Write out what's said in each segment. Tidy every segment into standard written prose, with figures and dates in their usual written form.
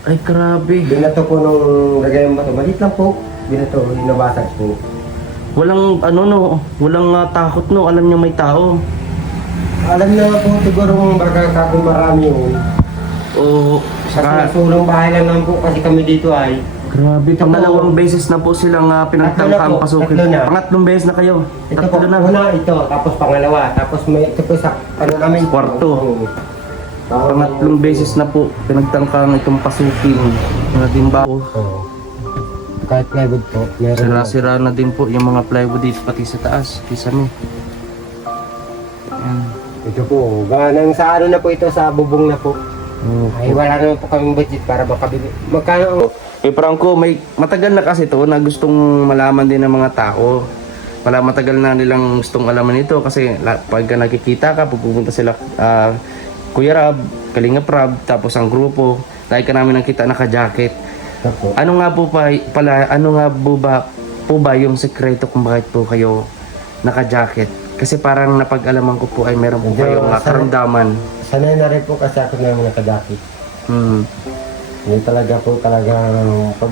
Ay, grabe. Binato ko nung lagayan bato. Maliit lang po. Binato, hinabasag po. Walang, ano no, walang takot no. Alam niya may tao. Alam na po siguro kung baga kung marami yun. O, Sa saka, sulong bahay lang naman po kasi kami dito ay. grabe. Ito po. Pangalawang beses na po silang pinagtangkang Tatlo na po, pasukin. tatlo na. Pangatlong beses na kayo. Ito po, Tatlo na. una ito, tapos pangalawa. Tapos may ito po sa ano namin. Kwarto. Pangatlong beses na po pinagtangkang itong pasukin. Na din ba po? Oo. Kahit plywood po, meron Sira-sira na din po yung mga plywood dito pati sa taas. Kisame. Ayan. Ito po, ganang sa ano na po ito, sa bubong na po. Ay Okay. wala naman po kaming budget para makabili. Magkano? Eh Franco, may matagal na kasi to na gustong malaman din ng mga tao. Matagal na nilang gustong alaman ito kasi pagka nakikita ka, pupunta sila Kuya Rab, Kalingap Rab, tapos ang grupo, dahil ka namin nakita naka-jacket. Ito po. Ano nga po ano nga po ba yung sekreto kung bakit po kayo naka-jacket? Kasi parang napag-alaman ko po ay meron po Medyo kayong karamdaman. Sanay na rin po kasi ako na nakadakit. Hmm. Hindi talaga po pag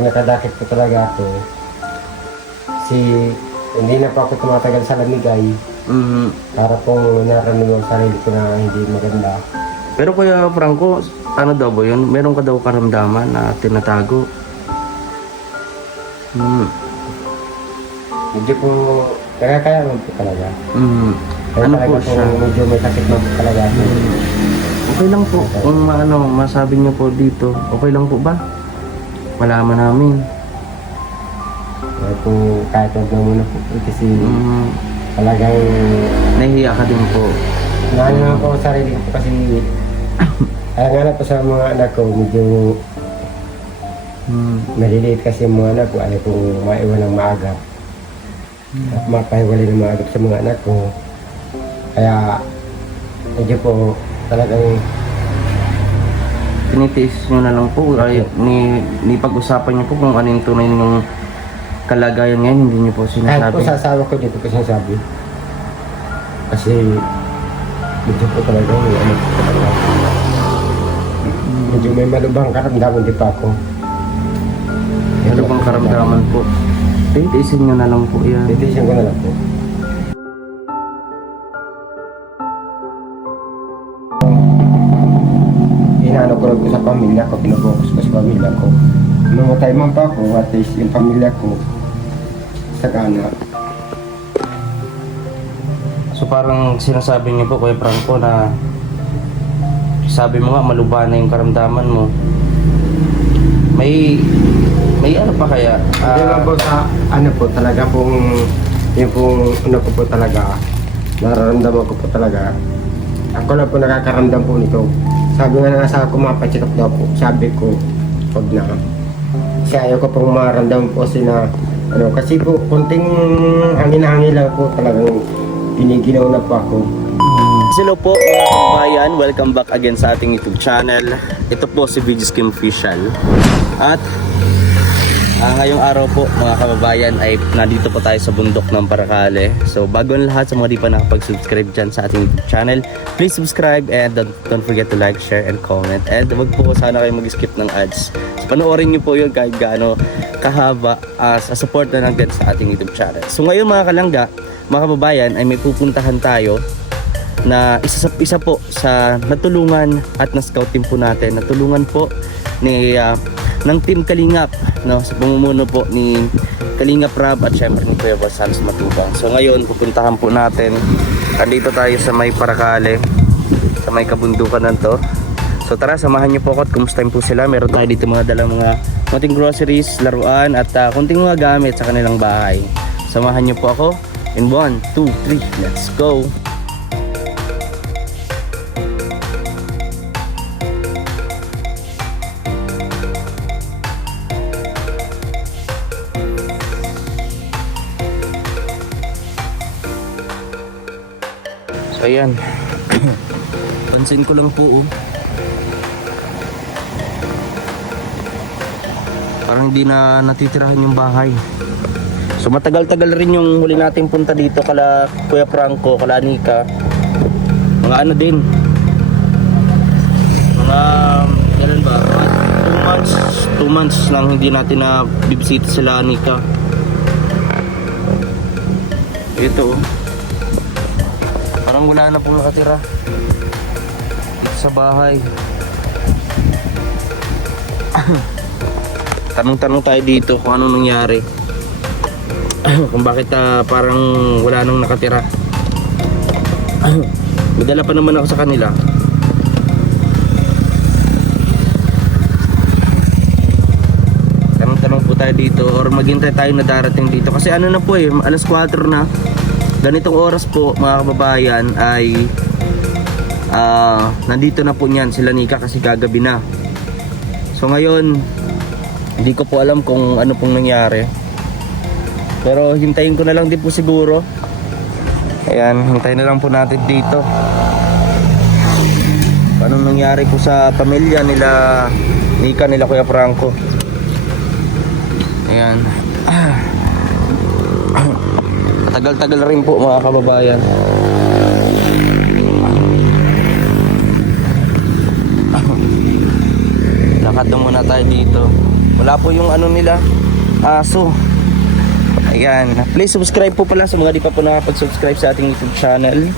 nakadakit po talaga ako, hindi na po ako tumatagal sa lamigay para po nararamdaman ang sarili ko na hindi maganda. Pero Kuya Franco, ano daw ba yun? Meron ka daw karamdaman na tinatago? Hindi po, kaya mo po talaga. Kaya Ano talaga po siya? medyo may sakit mo po talaga ako. Okay lang po. Kung masabi niyo po dito, okay lang po ba? Malaman namin. Kaya po, kahit wag na muna po kasi talagang Nahihiya ka din po. naano naman po sa sarili ko kasi kaya nga na po sa mga anak ko, medyo maliliit kasi yung mga anak ko, ayaw kong maiwan ng maagap. At mapahiwalay ng maagap sa mga anak ko. Kaya, medyo po talagang Tinitiis nyo na lang po. Ay, ni pag-usapan niyo po kung ano yung tunay yung kalagayan ngayon, hindi niyo po kahit po sinasabi. sa asawa ko dito po sinasabi. Kasi, medyo po talaga ano po talaga. Medyo may malubhang karamdaman din pa ako. Ano bang karamdaman po? Tinitiisin nyo na lang po yan. Titisyan ko na lang po. Inaano ko lang po sa pamilya ko, pinabokus ko sa pamilya ko. Mamatay man pa ako, at least yung pamilya ko, sagana. So parang sinasabi niyo po Kuya Franco na sabi mo nga malubha na yung karamdaman mo. May ano pa kaya? Hindi lang po sa ano po talaga yung pong ano ko po talaga, nararamdaman ko po talaga. Ako lang po nakakaramdam po nito. Sabi nga ng asawa ko, mapacheck up daw po. Sabi ko, wag na. Kasi ayaw ko pong maramdaman po na ano, kasi po konting hangin-hangin lang po talagang giniginaw na po ako. Hello po mga kabayan, welcome back again sa ating YouTube channel. Ito po si VG Skim Official. At ngayong araw po mga kababayan ay nandito po tayo sa bundok ng Paracale. So bago ang lahat sa mga di pa nakapag-subscribe dyan sa ating YouTube channel, please subscribe and don't forget to like, share, and comment. And wag po sana kayo mag-skip ng ads. So panoorin nyo po yun kahit gaano kahaba sa support na lang din sa ating YouTube channel. So ngayon mga kalangga, mga kababayan ay may pupuntahan tayo na isa po sa natulungan at na-scout team po natin. Natulungan po ni ng Team Kalingap, no, sa pamumuno po ni Kalingap Rab at syempre ni Kuya Basalos Matubang. So ngayon pupuntahan po natin. Andito tayo sa may Paracale, sa may kabundukan na to. So tara, samahan niyo po ako at kumustahin po sila. Meron tayo dito mga dalang mga konting groceries, laruan at konting mga gamit sa kanilang bahay. Samahan niyo po ako in 1, 2, 3, let's go! So ayan. Pansin ko lang po parang hindi na natitirahan yung bahay. So matagal-tagal rin yung huli natin punta dito kala Kuya Franco, kala Nika. Mga ano din. Mga kailan ba ba? 2 months lang hindi natin na bibisita sila Nika. Ito oh. Parang wala na pong nakatira dito sa bahay. Tanong-tanong tayo dito kung anong nangyari. Kung bakit parang wala nang nakatira. Madala pa naman ako sa kanila. Tanong po tayo dito or maghintay tayo na darating dito kasi ano na po alas 4 na. Ganitong oras po mga kababayan ay nandito na po niyan sila Nika kasi gagabi na. So ngayon hindi ko po alam kung ano pong nangyari, pero hintayin ko na lang din po siguro. Ayan, hintayin na lang po natin dito paano nangyari po sa pamilya nila Nika, nila Kuya Franco. Ayan. Tagal-tagal rin po mga kababayan. Lakad na muna tayo dito. Wala po yung ano nila, aso. Ayan. Please subscribe po pala sa mga di pa po nakapag-subscribe sa ating YouTube channel.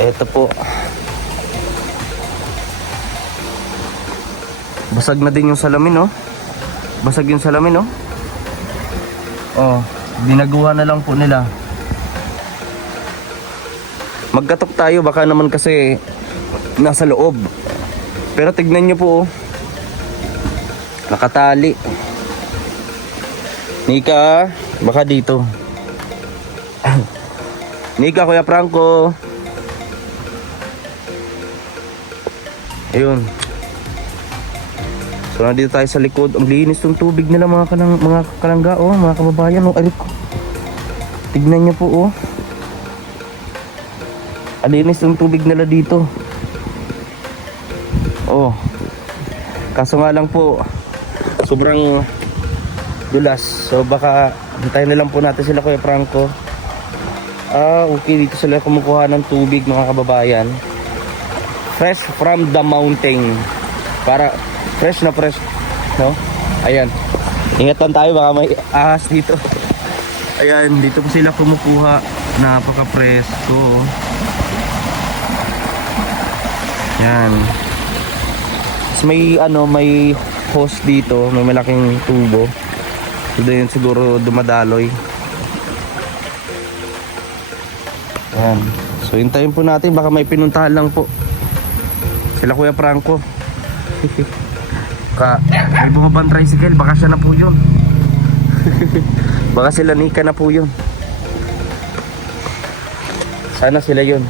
Ito po. Basag na din yung salamin, oh. Basag yung salamin, oh. Oh, dinaguhan na lang po nila. Magkatok tayo baka naman kasi nasa loob. Pero tignan nyo po, oh. Nakatali. Nika, baka dito. Nika, Kuya Franco. Ayun. So nandito tayo sa likod. Ang linis ng tubig nila mga kalangga, oh, mga kababayan, oh. Ay ko. Tignan niyo po, oh. Ang linis ng tubig nila dito. Oh. Kaso nga lang po sobrang dulas. So baka hintayin na lang po natin sila Kuya Franco. Okay, dito sila kumukuha ng tubig mga kababayan. Fresh from the mountain. Para fresh na fresh, no? Ayan. Ingatan tayo baka may ahas dito. Ayan, dito po sila kumukuha. Napaka-presko. Ayan. Tapos may hose dito, may malaking tubo. So doon siguro dumadaloy. Ayan. So hintayin po natin, baka may pinuntahan lang po sila Kuya Franco. May bumabang tricycle, baka siya na po yun. Baka sila Nika na po yun. Sana sila yun.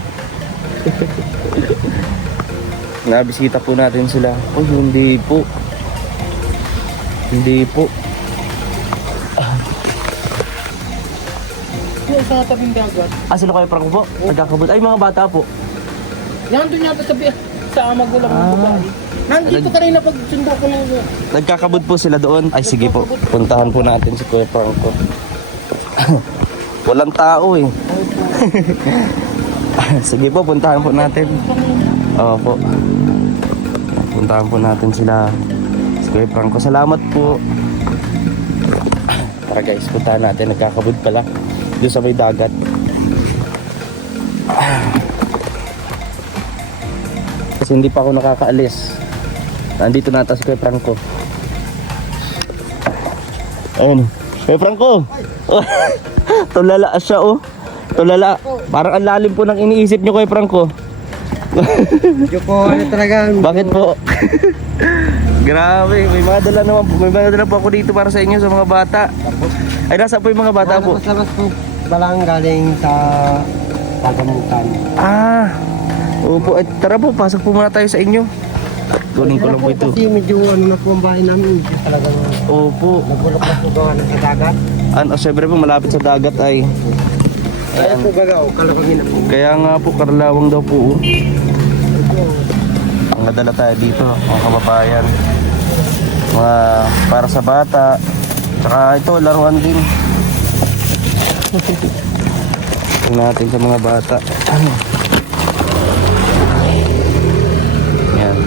Nabisita po natin sila. Oh, hindi po. Hindi po. Yung sa tabing dagat. Sila Kuya Franco po? Nagkakabot. Ay, mga bata po. Nandun yata sa magulang ng babae. Nandito kanina pag sundo ko ng... Nagkakabot po sila doon. Ay, sige po. Puntahan po natin si Kuya Franco. Walang tao eh. Sige po, puntahan po natin. Opo. Puntahan po natin sila. Si Kuya Franco, salamat po. Tara guys, puntahan natin. Nagkakabot pala doon sa may dagat. Kasi hindi pa ako nakakaalis. Nandito na ata si Kuya Franco. Ayun. Kuya Franco! Tulala siya, oh. Tulala. Parang ang lalim po ng iniisip niyo Kuya Franco. Medyo po ano talaga. Bakit po? Grabe, may mga dala naman po. May mga dala po ako dito para sa inyo sa mga bata. Ay, nasa po yung mga bata po? Labas po. Balang galing sa pagamutan. Opo. Tara po, pasok po muna tayo sa inyo. Kunin ko lang po ito. Kasi medyo ano na po ang bahay namin. Medyo talagang Opo. nagulok na po gawa na sa dagat. Siyempre po, malapit sa dagat ay. Kaya po baga, kalawangin na po. Kaya nga po, karlawang daw po. Ang nadala tayo dito, mga kababayan. Mga para sa bata. Tsaka ito, laruan din. Ito natin sa mga bata. Yan.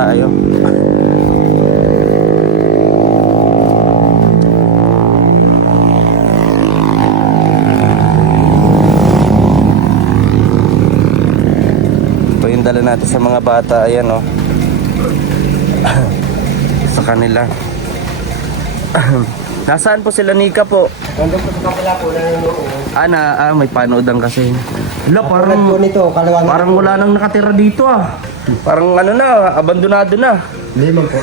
tayo. Ito yung dala natin sa mga bata. Ayan o. Sa kanila. Nasaan po sila, Nika po? Nandun po sa kapila po na nanonood. May panoodan kasi. Hala, Tulad po parang nito, kalawan. parang wala nang nakatira dito Parang ano na, abandonado na. Limang po.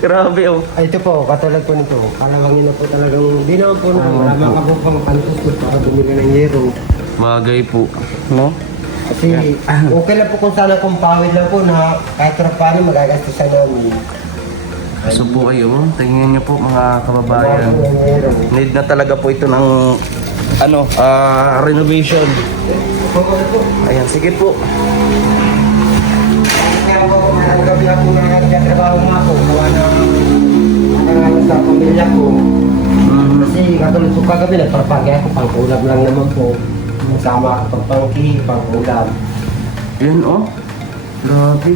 Grabe oh. Ay, ito po, katulad po nito. Kalawangin na po talagang, di naman po na wala mga kabukang pantos po para bumili ng yero. Bagay po. No? Kasi okay lang po kung sana kung pawid lang po na kahit paano magagastusan namin. So po kayo, tingnan niyo po mga kababayan. Wala po ng yero. Need na talaga po ito ng renovation. Ayan, sige po. Kaya po, ang gabi ako nagtatrabaho nga po, gawa ng sa pamilya ko. Kasi katulad po kagabi, nagpapagay ako, pang-ulam lang naman po. Masama ako pang-pangki, pang-ulam. Ayan oh. Grabe.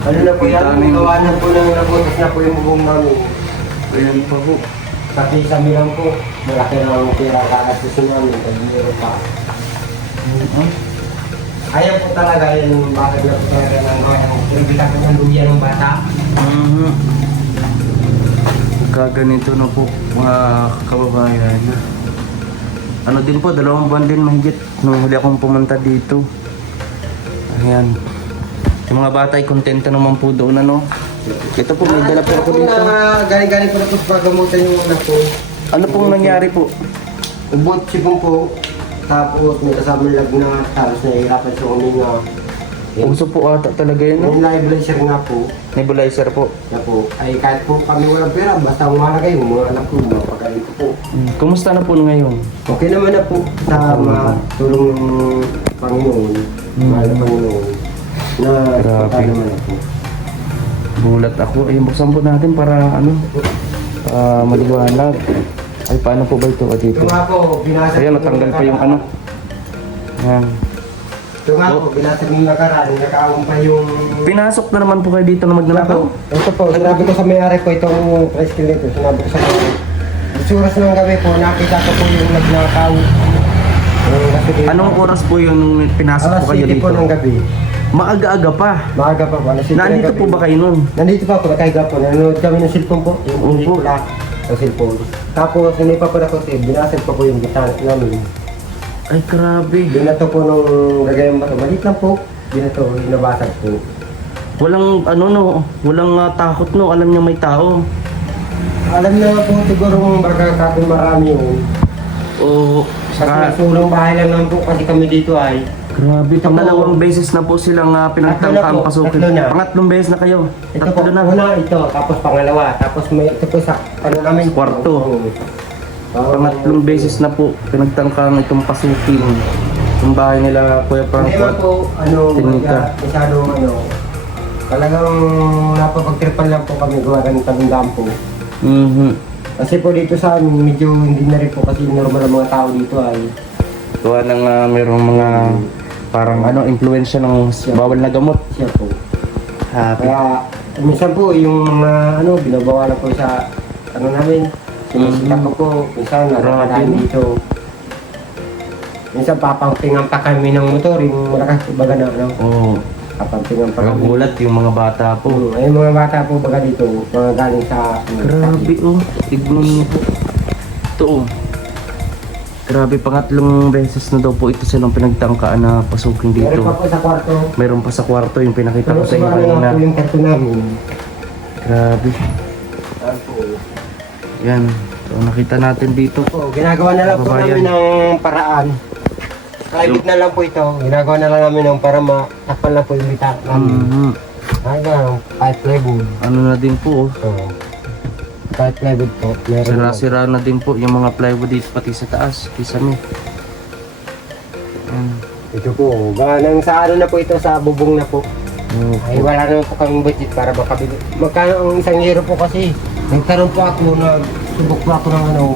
Ano na po yan, Daming- gawa na po ng nabutas na po yung bubong namin. Ayan pa po. Kasi sa milang po, malaki na ang pera kakastusin namin, kasi meron pa. Ayaw po talaga yung bakit na po talaga ng pinagbitak ng luya ng bata. Kaganito na po mga kababayan. Ano din po, 2 buwan din mahigit nung huli akong pumunta dito. Ayan. Yung mga bata ay kontento naman po doon Ito po, may dala po ako dito. Galing-galing po na po sa pagamutan yung una po. Ano pong nangyari po? Ubot sipong po. Tapos may kasama lag na tapos nahihirapan sa huminga. Uso po ata talaga yun. Yung nebulizer nga po. Nebulizer po. Na po, ay kahit po kami walang pera, basta umala kayo, mga anak ko, mapagaling ko po. Kumusta na po ngayon? Okay naman na po sa matulong ng Panginoon, mahal na Panginoon, na Grabe. pata naman na po. Bulat ako. Ayun, buksan po natin para maliwanag. Ay, paano po ba ito? Dito. Ito nga po, binasag Ayan, natanggal pa yung Ayan. Ito nga po, binasag ng nakaraan, nakaawang pa yung... Pinasok na naman po kayo dito na magnanakaw. Ito po, sinabi ko sa may-ari po itong tricycle nito, sinabi ko sa kanya. Suras ng gabi po, nakita ko po yung nagnakaw. Anong oras po yun nung pinasok Alas po kayo 7 dito? po ng gabi. Maaga-aga pa. Maaga pa po, alas 7 ng Nandito gabi. po ba kayo nun? Nandito pa po, nakahiga po. Nanonood kami ng cellphone po. Yung Opo. pelikula ng cellphone. Tapos, hindi pa po na ko binasag pa po yung gitara namin. Ay, grabe. Binato po nung gagawin bato. Malit lang po. Binato, nabasag po. Walang walang takot alam niya may tao. Alam na po siguro kung baka kapag marami yun. O, Kasi saka, sulong bahay lang naman po kasi kami dito ay. grabe. Pangalawang beses na po silang pinagtangkang Tatlo na po, pasukin. tatlo na. Pangatlong beses na kayo. Ito po, Tatlo na. una ito, tapos pangalawa. Tapos may ito po sa namin. Sa kwarto. Pangatlong beses na po pinagtangkang itong pasukin. Yung bahay nila, Kuya Hindi Franco. man po, Tinika. masyadong talagang napapagtripan lang po kami gawa ng tagundaan po. Kasi po dito sa amin, medyo hindi na rin po kasi normal ang mga tao dito ay. Gawa ng mayroong mga parang influensya ng bawal na gamot. Siya po. Happy. Kaya minsan po yung mga binabawalan po sa namin. Sinisita ko po, minsan nararamdaman Grabe. dito. Minsan papampingan pa kami ng motor, yung malakas baga na Oo. papampingan pa kami. Pagagulat yung mga bata po. Ay mga bata po baga dito, mga galing sa Grabe tignan niyo po. Ito Grabe, pangatlong beses na daw po ito silang pinagtangkaan na pasukin Meron dito. pa po sa kwarto. Mayroon pa sa kwarto yung pinakita ko Pero sa inyo sa kanina. nga po yung karto namin. Grabe. Opo. Yan. So, nakita natin dito. Po, ginagawa na lang po Kababayan. namin ng paraan. Private na lang po ito. Ginagawa na lang namin ng para matakpan lang po yung bitak namin. Hanggang 5 plywood. Ano na din po. Oo. 5 plywood po. Meron na. Sira-sira na din po yung mga plywood dito pati sa taas. Kisame. Yan. Ito po. Nang sa ano na po ito, sa bubong na po. Ay Opo. wala naman po kaming budget para makabili. Magkano ang isang euro po kasi? Nagkaroon po ako, nagsubok po ako ng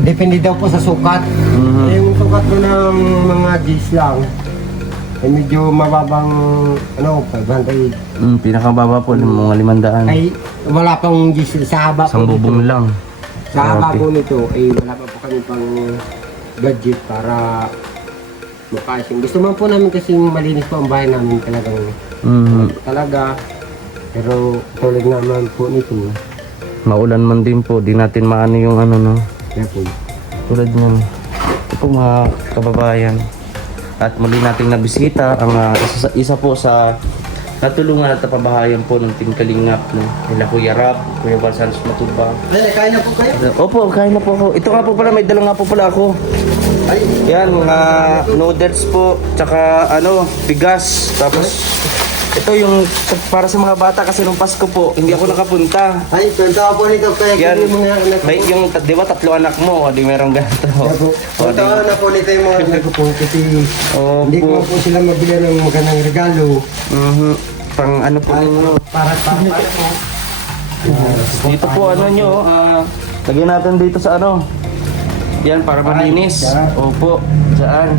depende daw po sa sukat. Mhm. Yung sukat mo ng mga G's lang. medyo mababang, 500. Pinakababa po, mga 500. Ay, wala pang sa haba Isang po bubong nito. lang. Sa haba Grabe. po nito, ay wala pa po kami pang budget para makasin. Gusto man po namin kasi malinis po ang bahay namin talagang talaga. Pero tulad naman po nito, Maulan man din po, di natin maano yung ano no. kaya po. Tulad niyan. Ito po mga kababayan. At muli nating nabisita ang isa po sa natulungan at napabahayan po ng Team Kalingap, no? Nila Kuya Rab, Kuya Balsanos Matuba. Ay, kaya na po kayo? Opo, kain na po ako. Ito nga po pala, may dala nga po pala ako. Ay, Yan, mga noodles po, tsaka bigas. Tapos, ito yung para sa mga bata kasi nung Pasko po, hindi ako nakapunta. ay, kwento po nito kaya Yan, yung mga anak ko. may, yung, di ba, 3 anak mo, di merong ganito. Kaya po, kwento na po nito yung mga anak ko po kasi hindi ko Opo. po sila mabili ng magandang regalo. Pang ano po ninyo. Para po. Dito po ano nyo, lagyan natin dito sa ano. Yan, para malinis. Ay, Opo, saan?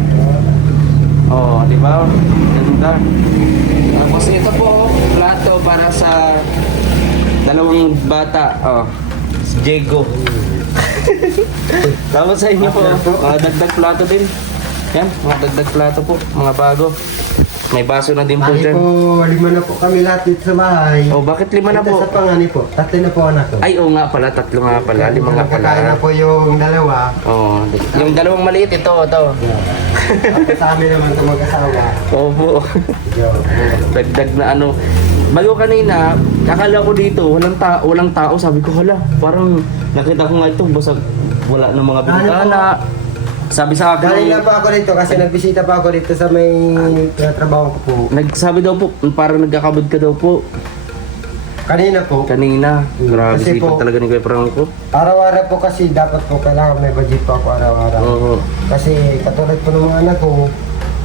Oh, di ba? Ganda. Tapos ito po, plato para sa 2 bata. Oh, si Diego. Tapos sa inyo po, mga dagdag plato din. Yan, mga dagdag plato po, mga bago. May baso na din po Ay dyan. po, 5 na po kami lahat dito sa bahay. Oh, bakit 5 na Ito po? sa pangani po, 3 na po anak ko. Ay, oo nga pala, 3 nga pala, 5 nga Nagkakain na pala. po yung dalawa. Oh, yung 2 maliit ito. At sa amin naman ito mag-asawa. Opo. Medyo, Dagdag na ano. Bago kanina, akala ko dito, walang tao. Sabi ko, hala, parang nakita ko nga ito, basag wala ng mga bintana. Sabi sa galing akin, lang po ako dito kasi nagbisita pa ako dito sa may trabaho ko po. nagsabi daw po, parang nagkakabod ka daw po. Kanina po, Kanina. Grabe, Kasi sipag po- talaga ni Kuya Franco. araw-araw po kasi dapat po kailangan may budget po ako araw-araw. Oo. Kasi katulad po ng mga anak ko,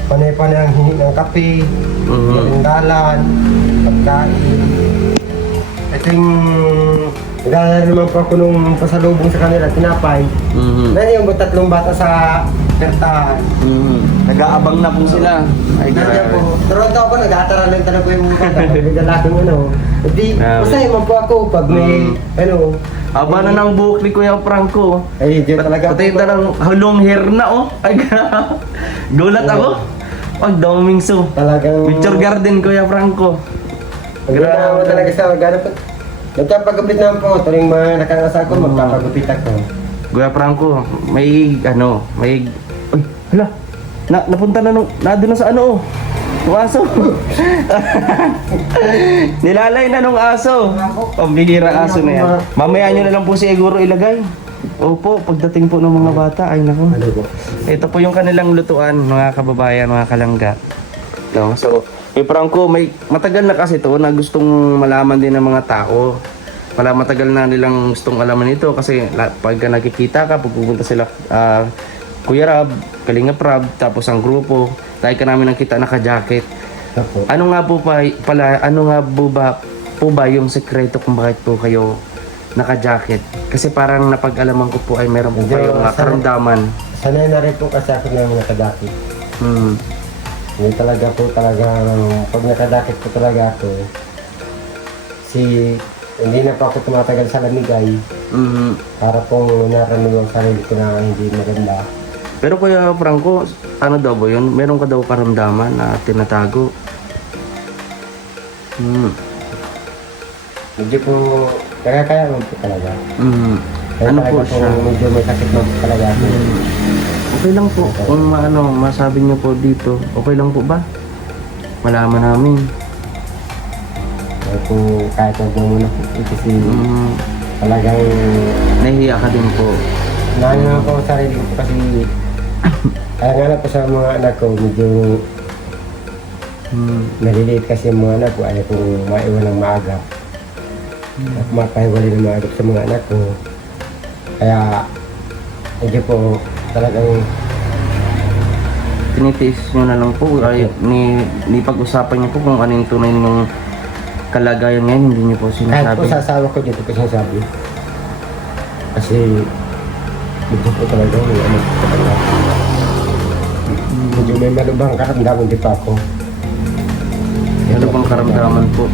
panay-panay ang hingi ng kape, dalan, pagkain. Ito yung nagdala naman po ako nung pasalubong sa kanila, tinapay. Nandiyan yung 3 bata sa pertahan. Nag-aabang na po sila. Ay, Nandiyan po. grabe. Turon ako, nag-aataran lang talaga yung bata. Pagdala akong Hindi, Grabe. masaya man po ako pag may, Haba na ng buhok ni Kuya Franco. ay, diyan talaga Pati yung ng long hair na oh. Ay, grabe. Gulat ako. Pag daming so. Talagang... Picture garden Kuya Franco. Grabe ako talaga sa magana po. Nagpapagupit naman po. Turing mga nakangasa ko, magpapagupit ako. Kuya Franco, may may ay, hala. Napunta na nung doon na sa ano oh. Yung aso. Nilalay na nung aso. Pambihira aso na yan. Mamaya nyo na lang po siguro ilagay. Opo, pagdating po ng mga bata, ay nako. Ano po? Ito po yung kanilang lutuan, mga kababayan, mga kalangga. No? So, Franco, may matagal na kasi to na gustong malaman din ng mga tao. Matagal na nilang gustong alaman ito kasi pagka nakikita ka, pupunta sila Kuya Rab, Kalingap Rab, tapos ang grupo, tayo ka namin nakita naka-jacket. Ako. Ano nga po ba yung sekreto kung bakit po kayo naka-jacket? Kasi parang napag-alaman ko po ay meron po Medyo kayong karamdaman. Sanay na rin po kasi ako ng nakadakit. Hindi talaga po pag nakadakit po talaga ako, hindi na po ako tumatagal sa lamigay para pong nararamdaman ang sarili ko na hindi maganda. Pero Kuya Franco, ano daw ba yun? Meron ka daw karamdaman na tinatago? Medyo po, kaya mo po talaga. Kaya Ano talaga po siya? Medyo may sakit mo po talaga ako. Okay lang po. Kung masabi niyo po dito, okay lang po ba? Malaman namin. Kaya po, kahit wag mo muna po kasi talagang Nahihiya ka din po. naano ko sa sarili ko kasi kaya nga na po sa mga anak ko, medyo naliliit kasi yung mga anak ko, ayaw kong maiwan ng maaga. At mapahiwalay ng maaga sa mga anak ko. Kaya, medyo po talagang Tinitiis nyo na lang po. Ay, ni pag-usapan niyo po kung ano yung tunay ng kalagayan ngayon, hindi niyo po kahit po sinasabi. sa asawa ko dito ko sinasabi. Kasi medyo po talaga yung ano po talaga. Medyo may malubhang karamdaman di pa ako. Ano pang karamdaman po?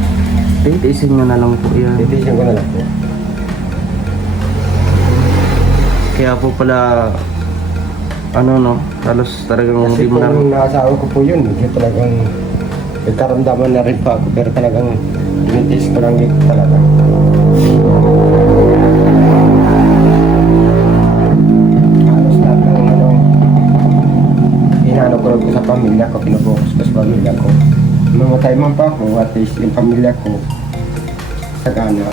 Titiisin nyo na lang po yan. Titisin ko na lang po. Kaya po pala, ano no, halos talagang Kasi hindi mo na... kung naasawa ko po yun, medyo talagang may karamdaman na rin pa ako. Pero talagang tinitis ko lang dito talaga. Halos lahat ng ano, inaano ko lang po sa pamilya ko, pinubukas ko sa pamilya ko. Mamatay man pa ako, at least yung pamilya ko, sagana.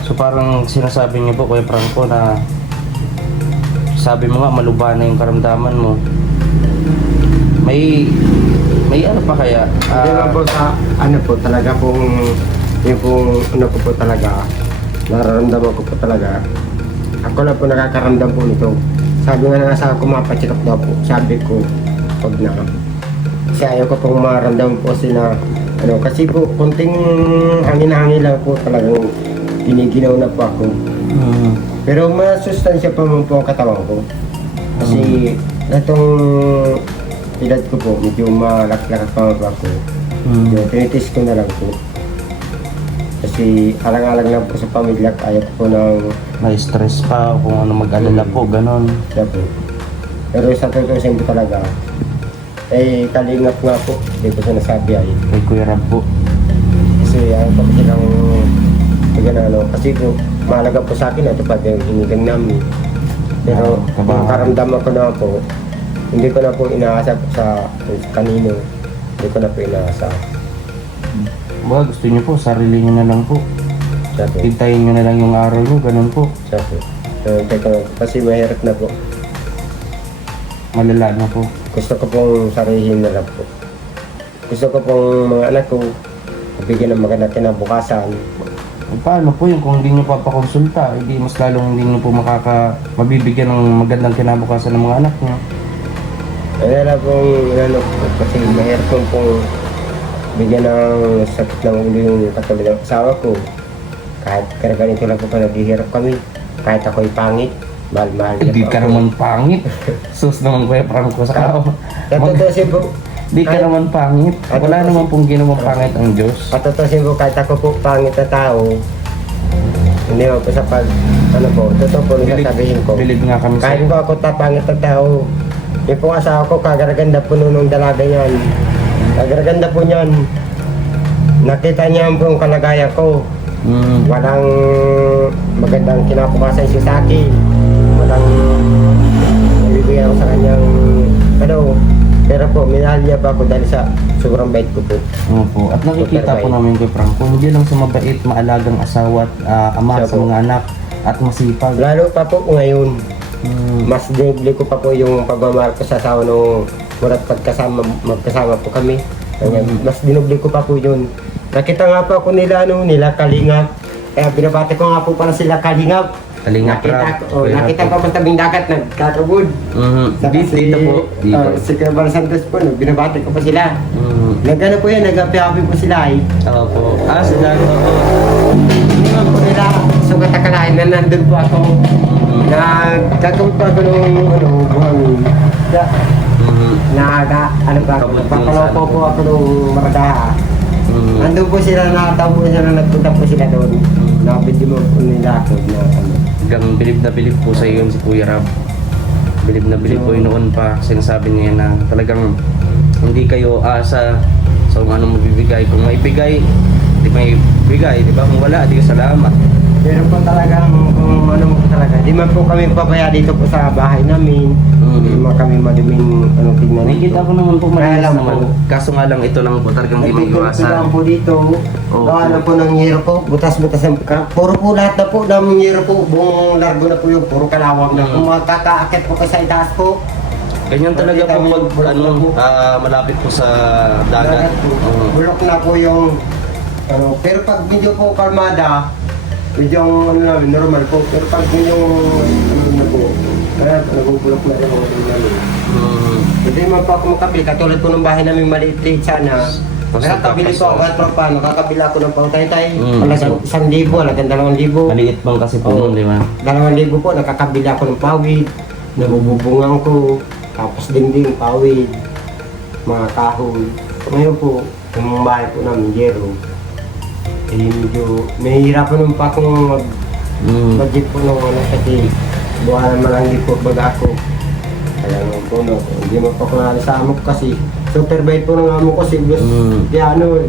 So parang sinasabi niyo po, Kuya Franco, na sabi mo nga malubha na yung karamdaman mo. May ano pa kaya? Hindi lang po sa ano po talaga pong yung pong ano ko po talaga nararamdaman ko po talaga. Ako lang po nakakaramdam po nito. Sabi nga ng asawa ko mapacheck up daw po. Sabi ko pag na kasi ayaw ko pong maramdaman po sila ano kasi po kunting hangin-hangin lang po talagang giniginaw na po ako. Pero masustansya pa mo po ang katawan ko. Kasi itong edad ko po, medyo malak-lakas pa mo ako. Tinitis ko na lang po. Kasi alang-alang lang po sa pamilya, ayaw po ng May stress pa kung ano mag-alala po, ganon. siya po. Pero sa tutusin po talaga, kalingap nga po, hindi ko sinasabi ay. Kay Kuya Rab po. Kasi ayaw po silang ano, kasi po, mahalaga po sa akin ito pa yung hinigang namin. Pero Kabahan. yung karamdaman ko na po, hindi ko na po inaasa sa kanino. Hindi ko na po inaasa. Ba, gusto niyo po, sarili niyo na lang po. Siya po. Hintayin niyo na lang yung araw niyo, ganon po. Siya po. Kasi mahirap na po. Malala na po. Gusto ko pong sarihin na lang po. Gusto ko pong mga anak ko, bigyan ng magandang kinabukasan. Paano po yun kung hindi nyo papakonsulta? Hindi mas lalong hindi nyo po mabibigyan ng magandang kinabukasan ng mga anak nyo. Ano lang pong inano po, kasi mahirap pong bigyan ng sakit ng ulo yung katulad ng asawa ko. Kahit ganito lang po pa naghihirap kami. Kahit ako'y pangit, mahal-mahal niya Hindi po ka ako. naman pangit. Sus naman Kuya Franco sa kao. Katutusin po, Hindi ka naman pangit. Wala naman pong ginawang pangit ang Diyos. katutusin po kahit ako po pangit na tao, hindi mo po sa pag, ano po, totoo po nung sasabihin ko. Bilib nga kami sa Kahit po ako tapangit na tao, yung pong asawa ko, kagaraganda po nung dalaga niyan. Kagaraganda po niyan. Nakita niya po yung kalagayan ko. Walang magandang kinabukasan siya sa akin. Walang nabibigyan ako sa kanyang ano. Pero po, minahal niya pa ako dahil sa sobrang bait ko po. Opo. At nakikita po namin kay Franco, hindi lang sa mabait, maalagang asawa at ama Siya sa po. mga anak at masipag. Lalo pa po ngayon, Mm, mas dinibli ko pa po yung pagmamahal ko sa asawa nung mulat magkasama po kami. Kaya mas dinubli ko pa po yun. Nakita nga po ako nila Kalingap. Kaya binabati ko nga po para sila Kalingap. Kalingap Nakita Rab. nakita pa po sa tabing dagat, nagkakabud. Dito po. Dito. Si Cabal Santos po, binabati ko pa sila. Mm. Nagano po yan, nag-api-api po sila ay. Opo. Sila po. Hindi po nila, sugat akalain na nandun po ako. Nagkakabud po ako nung buhangin. Nagpapalopo po ako nung maradaha. Nandun po sila, nakatao po sila, nagpunta po sila doon. Nakabidyo mo po nila ako na ano. Hanggang bilib na bilib po sa iyo si Kuya Rab. Bilib na bilib po yun noon pa. Sinasabi niya na talagang hindi kayo asa sa kung ano mabibigay. Kung maibigay, hindi may bigay. Di ba? Kung wala, di ka salamat. Pero po talagang kung ano po talaga, di man po kami papaya dito po sa bahay namin. Hindi man kami maduming tingnan Nakikita ko naman po Kaya malinis lang naman. po. Kaso nga lang ito lang po talagang di Nagtitulog maiwasan. po dito. Oo. Gawa na po ng hero po. Butas-butas ang puro po lahat na po ng hero po. Buong largo na po yung puro kalawang na. Kung makakaakit po kayo sa itaas po. Ganyan talaga po malapit po sa dagat. po. Oo. Bulok na po yung ano. Pero pag medyo po kalmada, medyo ano namin, normal po. Pero pag medyo ano na po, nagubulok na rin po namin. Hindi man po ako makabili. Katulad po ng bahay namin maliit-liit sana. Nakakabili po ako at tropa. Nakakabila ko ng pautay-tay. Halagang 1,000, halagang 2,000. Maliit bang kasi po Oo. nun, di ba? 2,000 po. Nakakabila ako ng pawid. nabububungan ko, tapos dingding, pawid, mga kahoy. Ngayon po, yung bahay po namin, Jero, eh medyo mahihirapan naman pa akong mag-budget po ng ano kasi buwan naman lang din po baga ako. Kaya naman po, no, hindi mo pa ako nakali sa amo ko kasi super bait po ng amo ko si Boss,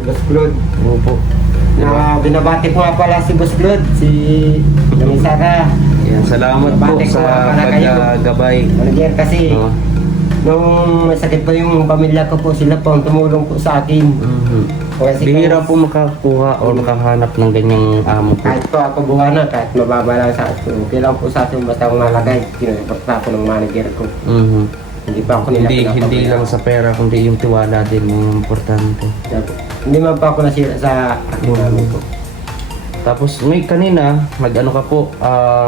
Boss Claude. Opo. Na binabati ko nga pala si Boss Claude, si Sara. Yan, salamat po Bati ko sa pala kayo. paggabay. Manager kasi No? nung may sakit pa yung pamilya ko po, sila po ang tumulong po sa akin. Kasi Bihira po makakuha o makahanap ng ganyang amo po. kahit po ako buwana, kahit mababa lang sa akin, okay lang po sa akin basta akong nalagay. Kinuporta ako ng manager ko. Hindi pa ako nila Hindi pinapabila. lang sa pera kundi yung tiwala din yung importante. Hindi man pa ako nasira sa aking namin po. Tapos may kanina, nag-ano ka po,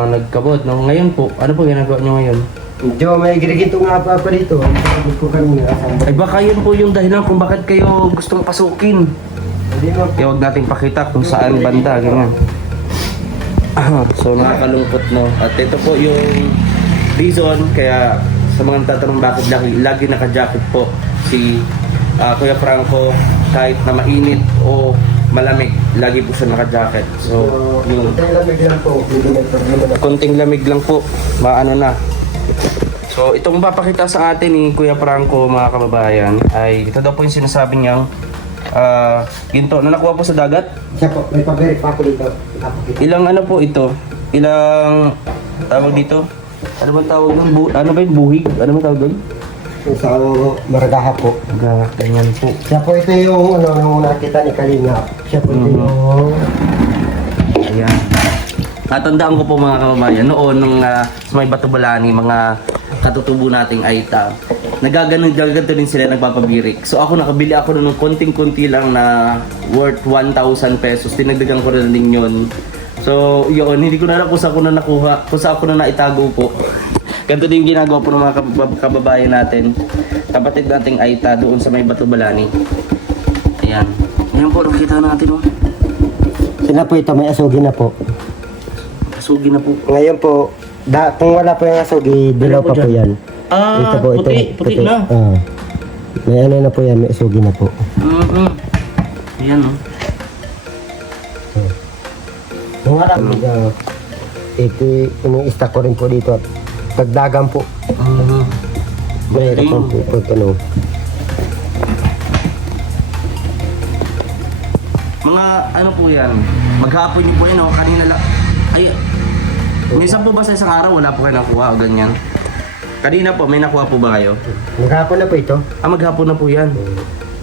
nagkabot. No? Ngayon po, ano po ginagawa nyo ngayon? Medyo may girigito nga pa dito. Sabi ko kanina. Ay baka yun po yung dahilan kung bakit kayo gustong pasukin. Hindi man po. Kaya huwag nating pakita kung saan banda, ganyan. So nakakalungkot, no? At ito po yung reason kaya sa mga tatanong bakit lagi naka-jacket po si Kuya Franco kahit na mainit o malamig, lagi po siya naka-jacket. So, yun. Konting lamig lang po. Hindi may problema na. Konting lamig lang po, maano na. So, itong papakita sa atin ni Kuya Franco, mga kababayan, ay ito daw po yung sinasabi niyang ginto na nakuha po sa dagat. Siya po, may paberik pa ako dito. Napakita. Ilang ano po ito? Ilang tawag dito? Ano bang tawag doon? Ano ba yung buhig? Ano bang tawag doon? Sa Maragaha po. Ganyan po. Siya po ito yung nung nakita ni Kalinga. Siya po ito yung... Ayan. Natandaan ko po mga kababayan, noon nung sa may Batubalani, mga katutubo nating Aita, nagaganon din sila, nagpapabirik. So ako nakabili ako ng konting-konti lang na worth 1,000 pesos. Tinagdagan ko na din yun. So yun, hindi ko na alam kung saan ko na nakuha, kung saan ko na naitago po. Ganito din ginagawa po ng mga kababayan natin. Kapatid nating Aita doon sa may Batubalani. Ayan. Ayan po, nakita natin oh. Sila po ito, may asugi na po. Kasugi na po. Ngayon po, kung wala po yung asugi, dilaw Ano po pa po dyan? yan. Ah, Ito po, ito, puti ito. na. May ano na po yan, may asugi na po. Ayan oh. Kung wala po, ito, ini-stack ko rin po dito at pagdagan po. Mahirap po po pag ano. Mga ano po yan, maghapon niyo po yan oh, kanina lang. Ay, minsan po ba sa isang araw wala po kayo nakuha o ganyan? Kanina po, may nakuha po ba kayo? Maghapon na po ito. Maghapon na po yan.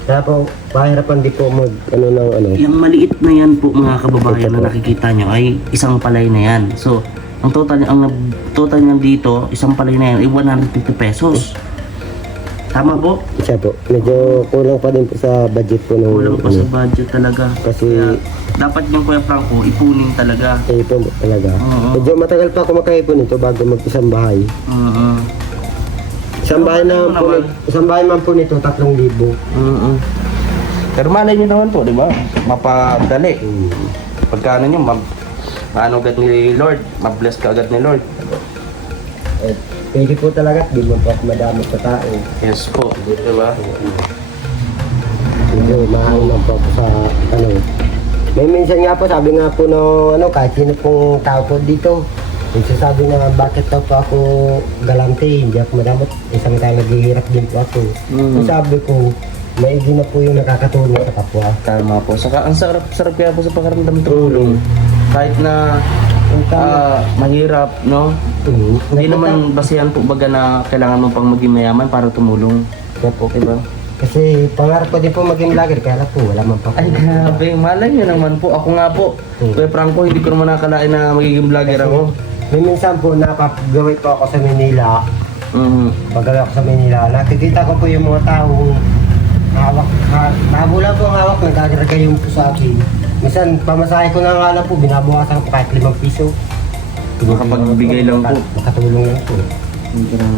Kaya po, mahirapan di po mag ano ng ano. Yung maliit na yan po mga kababayan na nakikita nyo ay isang palay na yan. So, ang total niya dito, isang palay na yan ay 150 pesos. Tama po? Siya po, medyo kulang pa din po sa budget po ng Kulang pa sa budget talaga. Kasi- Kaya, dapat yung Kuya Franco, ipunin talaga. ipon po talaga. Oo. Medyo matagal pa ako makaipon ito bago mag-isang bahay. Isang bahay na Ano po, naman? isang bahay man po nito, 3,000. Pero malay nyo naman po, di ba? Mapadali. Pagka ano nyo, ano agad ni Lord, ma-bless ka agad ni Lord. Eh, pwede po talaga, di mo po ako madami sa tao. Yes po, di ba? Medyo mahal na po ako sa ano. May minsan nga po, sabi nga po no, ano, kahit sino pong tao po dito, nagsasabi na bakit daw po ako galante, hindi ako madamot. Isang tayo naghihirap din po ako. So sabi ko, maigi na po yung nakakatulong sa kapwa. Tama po. Saka ang sarap kaya po sa pakaramdam tumulong. Kahit na mahirap, no? Hindi naman basihan po baga na kailangan mo pang maging mayaman para tumulong. Kaya po, diba? Kasi pangarap ko din po maging vlogger, kaya lang po wala man pa po. Ay, grabe. Malay nyo naman po. Ako nga po. Kuya Franco, hindi ko naman nakalain na magiging vlogger ako. May minsan po, napagawin po ako sa Manila. Paggawa ko sa Manila, nakikita ko po yung mga taong hawak, nabula po ang hawak, nagkagaragayong po sa akin. Minsan, pamasahe ko na nga lang po, binabawasan ko kahit 5 piso. Makapagbigay lang po. Makatulong lang po.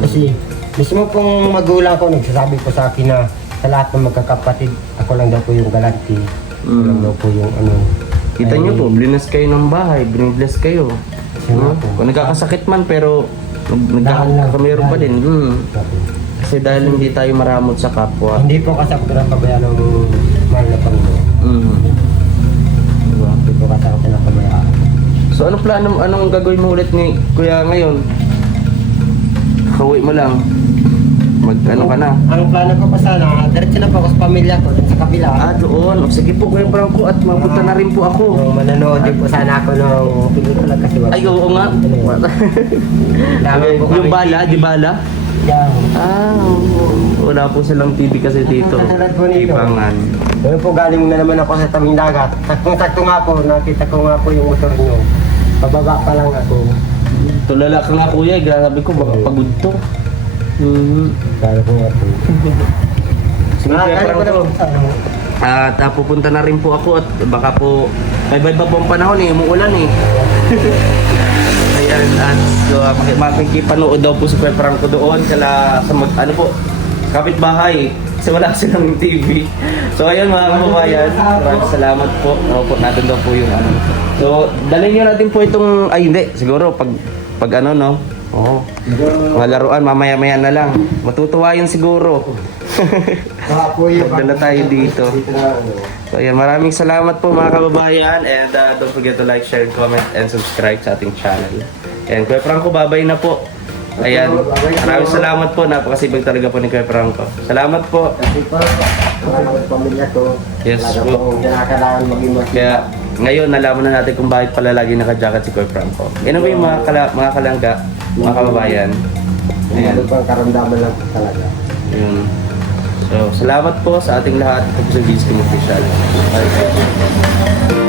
Kasi, mismo pong magulang ko, nagsasabi po sa akin na sa lahat ng magkakapatid, ako lang daw po yung galanti. Ako lang daw po yung ano. Kita nyo po, blinas kayo ng bahay, binibless kayo. Siya nga po. Kung nagkakasakit man, pero Nagkakamero pa din. Kasi dahil hindi tayo maramot sa kapwa. Hindi po kasama ko ng kabayaan ng mahal na Panginoon. Hindi po kasama ko ng kabayaan. So anong gagawin mo ulit ni Kuya ngayon? Kauwi mo lang. Ano ka na? Ang plano ko pa sana, diretso na po ako sa pamilya ko dun sa kabila. Doon. Sige po Kuya Franco at mapunta na rin po ako. Manonood din po sana ako ng pelikula kasi wala. Ay, oo nga. Dami po kami. Yung bala, di bala? Yan. Wala po silang TV kasi dito. Katulad po nito. Ibangan. Ngayon po galing na naman ako sa tabing dagat. Saktong-sakto nga po, nakita ko nga po yung motor nyo. Pababa pa lang ako. Tulala ka nga kuya, grabe ko baka pagod to. Kaya ko nga po. Sige Kuya Kaya ko na Franco. po sa ano. At pupunta na rin po ako at baka po may bad pa po ang panahon umuulan Ayan, at so, makikipanood daw po si Kuya Franco doon kala sa ano po, kapitbahay kasi wala silang TV. So ayan mga kababayan, maraming salamat po. Po natin daw po yung ano. So dalhin nyo natin po itong, ay hindi, siguro pag ano no. Oo. Mga laruan, mamaya-maya na lang. Matutuwa yun siguro. Baka po yung Magdala tayo dito. So ayan, maraming salamat po mga kababayan. And don't forget to like, share, comment, and subscribe sa ating channel. And Kuya Franco, babay na po. Ayan, maraming salamat po. Napakasibag talaga po ni Kuya Franco. Salamat po. Kasi po, ang pamilya ko, Yes talaga po. pong kailangan maging mas. Kaya ngayon, nalaman na natin kung bakit pala lagi naka-jacket si Kuya Franco. Yan po yung mga kalangga, mga kababayan. Ayan. Ano pang karamdaman lang po talaga. Yun. So, salamat po sa ating lahat. Ito po sa Vizcam Official. Bye.